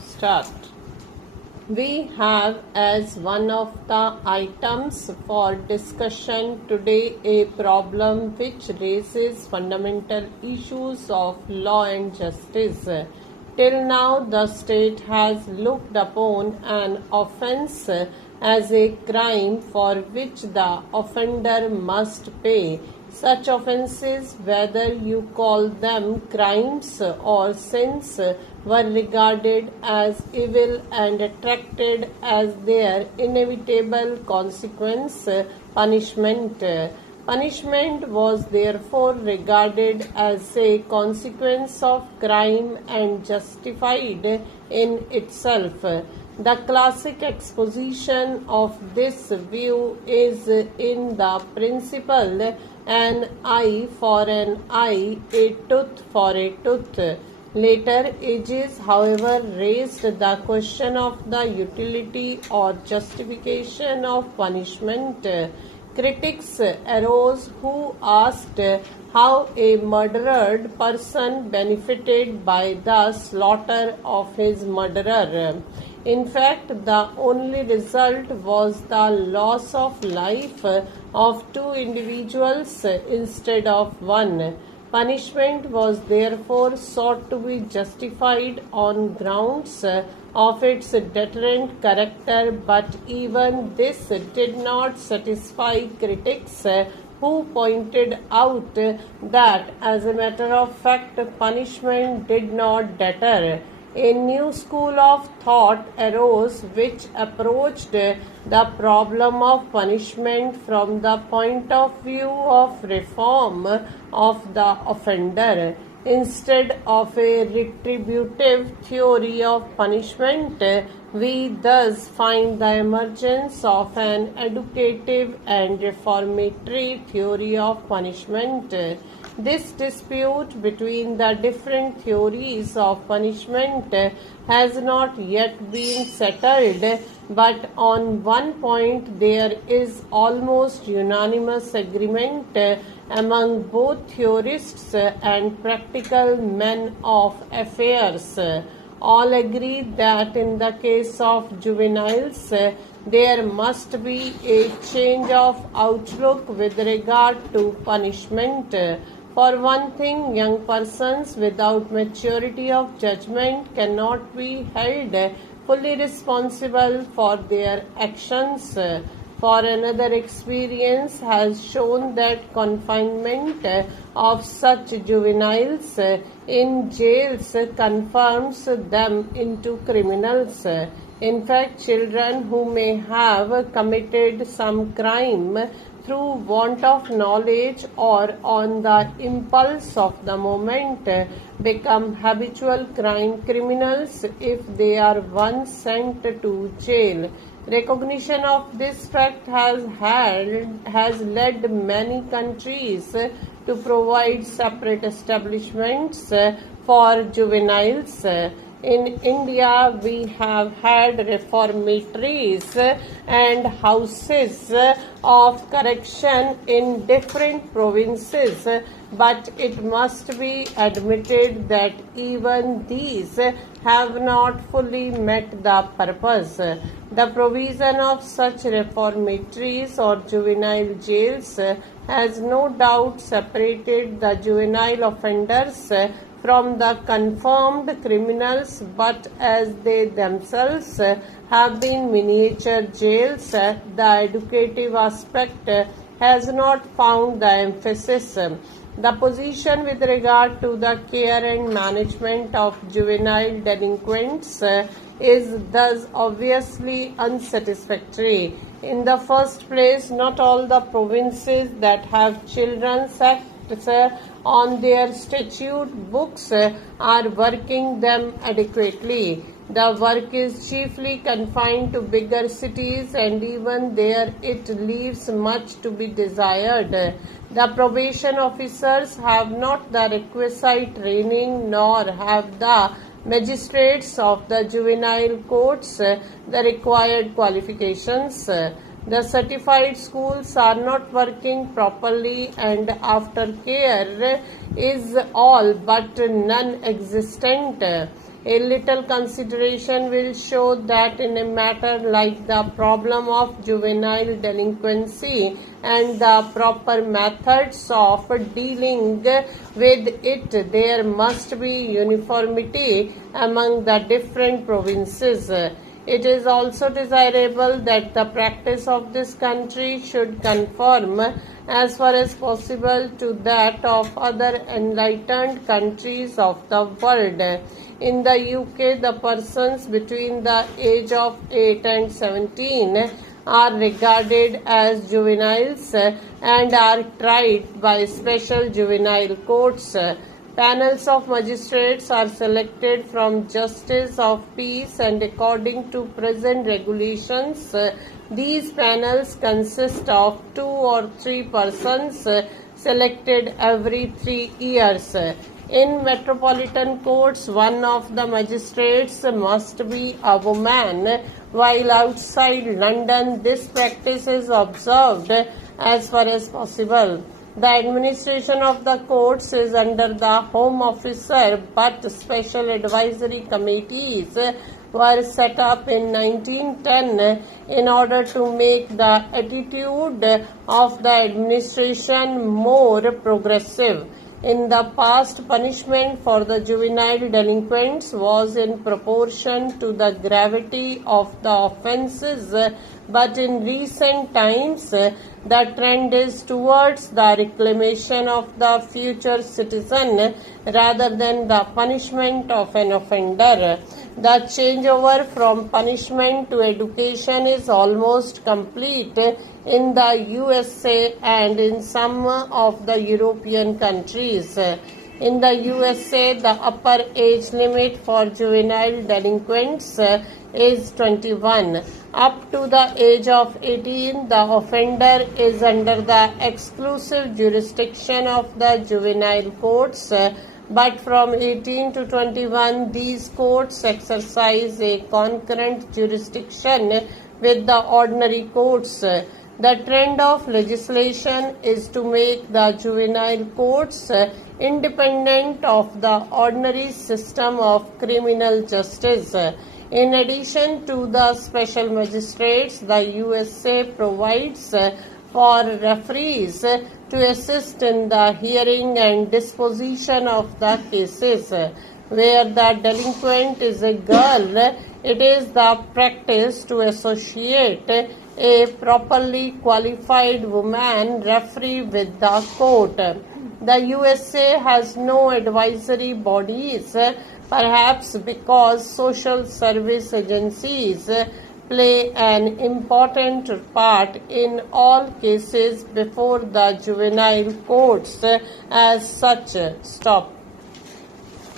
Start. We have as one of the items for discussion today a problem which raises fundamental issues of law and justice. Till now, the state has looked upon an offence as a crime for which the offender must pay. Such offences, whether you call them crimes or sins, were regarded as evil and attracted as their inevitable consequence, punishment. Punishment was therefore regarded as a consequence of crime and justified in itself. The classic exposition of this view is in the principle an eye for an eye, a tooth for a tooth. Later ages, however, raised the question of the utility or justification of punishment. Critics arose who asked how a murdered person benefited by the slaughter of his murderer. In fact, the only result was the loss of life of two individuals instead of one. Punishment was therefore sought to be justified on grounds of its deterrent character, but even this did not satisfy critics who pointed out that, as a matter of fact, punishment did not deter. A new school of thought arose which approached the problem of punishment from the point of view of reform of the offender. Instead of a retributive theory of punishment, we thus find the emergence of an educative and reformatory theory of punishment. This dispute between the different theories of punishment has not yet been settled, but on one point there is almost unanimous agreement among both theorists and practical men of affairs. All agree that in the case of juveniles, there must be a change of outlook with regard to punishment. For one thing, young persons without maturity of judgment cannot be held fully responsible for their actions. For another, experience has shown that confinement of such juveniles in jails confirms them into criminals. In fact, children who may have committed some crime through want of knowledge or on the impulse of the moment become habitual crime criminals if they are once sent to jail. Recognition of this fact has led many countries to provide separate establishments for juveniles. In India, we have had reformatories and houses of correction in different provinces, but it must be admitted that even these have not fully met the purpose. The provision of such reformatories or juvenile jails has no doubt separated the juvenile offenders from the confirmed criminals, but as they themselves have been miniature jails, the educative aspect has not found the emphasis. The position with regard to the care and management of juvenile delinquents is thus obviously unsatisfactory. In the first place, not all the provinces that have children's acts on their statute books are working them adequately. The work is chiefly confined to bigger cities, and even there it leaves much to be desired. The probation officers have not the requisite training, nor have the magistrates of the juvenile courts the required qualifications. The certified schools are not working properly, and aftercare is all but non-existent. A little consideration will show that in a matter like the problem of juvenile delinquency and the proper methods of dealing with it, there must be uniformity among the different provinces. It is also desirable that the practice of this country should conform as far as possible to that of other enlightened countries of the world. In the UK, the persons between the age of 8 and 17 are regarded as juveniles and are tried by special juvenile courts. Panels of magistrates are selected from justice of peace, and according to present regulations, these panels consist of 2 or 3 persons selected every 3 years. In metropolitan courts, one of the magistrates must be a woman, while outside London this practice is observed as far as possible. The administration of the courts is under the Home Officer, but special advisory committees were set up in 1910 in order to make the attitude of the administration more progressive. In the past, punishment for the juvenile delinquents was in proportion to the gravity of the offences, but in recent times the trend is towards the reclamation of the future citizen rather than the punishment of an offender. The changeover from punishment to education is almost complete in the USA and in some of the European countries. In the USA, the upper age limit for juvenile delinquents is 21. Up to the age of 18, the offender is under the exclusive jurisdiction of the juvenile courts, but from 18 to 21, these courts exercise a concurrent jurisdiction with the ordinary courts. The trend of legislation is to make the juvenile courts independent of the ordinary system of criminal justice. In addition to the special magistrates, the USA provides for referees to assist in the hearing and disposition of the cases. Where the delinquent is a girl, it is the practice to associate a properly qualified woman referee with the court. The USA has no advisory bodies, perhaps because social service agencies play an important part in all cases before the juvenile courts as such. Stop.